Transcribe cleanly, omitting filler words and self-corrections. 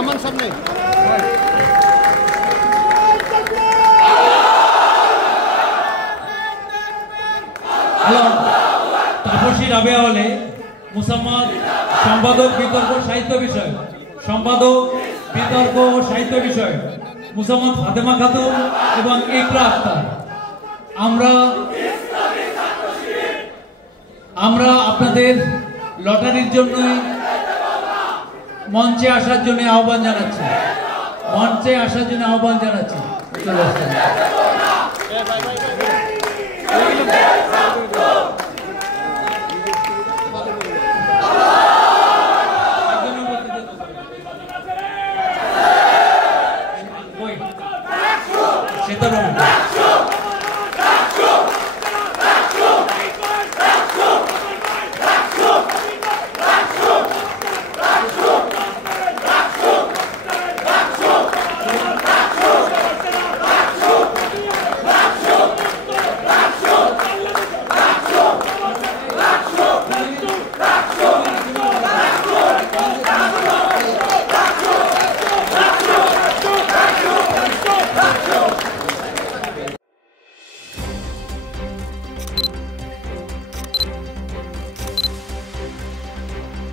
আমার সামনে তাপসী রাবেয়া হলে মুসাম্মদ সম্পাদক বিতর্ক সাহিত্য বিষয়, সম্পাদক বিতর্ক ও সাহিত্য বিষয় মুসাম্মদ ফাতেমা খাতুন এবং ইকরা আক্তার। আমরা আপনাদের লটারির জন্য মঞ্চে আসার জন্য আহ্বান জানাচ্ছি, চলে আসছেন।